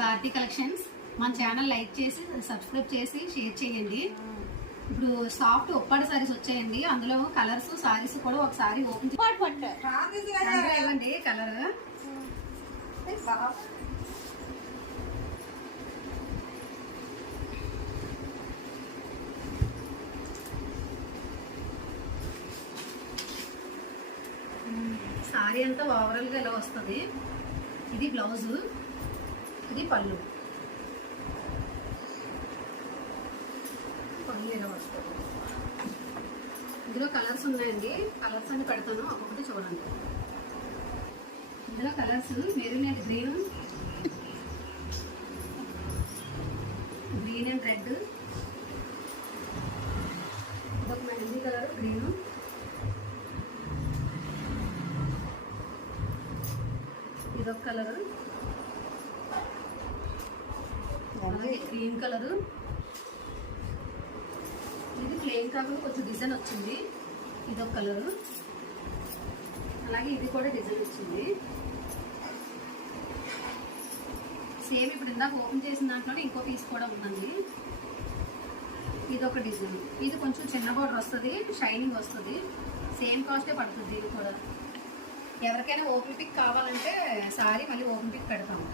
Bharati collections మన channel like చేసి subscribe చేసి షేర్ చేయండి. ఇప్పుడు సాఫ్ట్ ఒప్పాడు సారీస్ వచ్చాయండి. అందులో కలర్స్ సారీస్ కూడా ఒకసారి ఓపెన్ ఇవ్వండి. కలర్ సారీ అంతా ఓవరాల్ గా ఇలా వస్తుంది. ఇది బ్లౌజ్, ఇది పళ్ళు. ఇలా వస్తుంది. ఇందులో కలర్స్ ఉన్నాయండి. కలర్స్ అన్ని పెడతాను, ఒక్కొక్కటి చూడండి. ఇందులో colours maroon and green, green and red, ఇదొక మెహందీ కలర్ గ్రీన్, ఇదొక కలర్, అలాగే గ్రీన్ కలర్, ఇది ప్లెయిన్ కాకుండా కొంచెం డిజైన్ వచ్చింది, ఇదొక కలర్, అలాగే ఇది కూడా డిజైన్ వచ్చింది. సేమ్ ఇప్పుడు ఇందాక ఓపెన్ చేసిన దాంట్లోనే ఇంకో పీస్ కూడా ఉందండి. ఇదొక డిజైన్, ఇది కొంచెం చిన్న బోర్డర్ వస్తుంది, షైనింగ్ వస్తుంది, సేమ్ కాస్టే పడుతుంది. ఇది కూడా ఎవరికైనా ఓపెన్ పిక్ కావాలంటే సారీ మళ్ళీ ఓపెన్ పిక్ పెడతాము.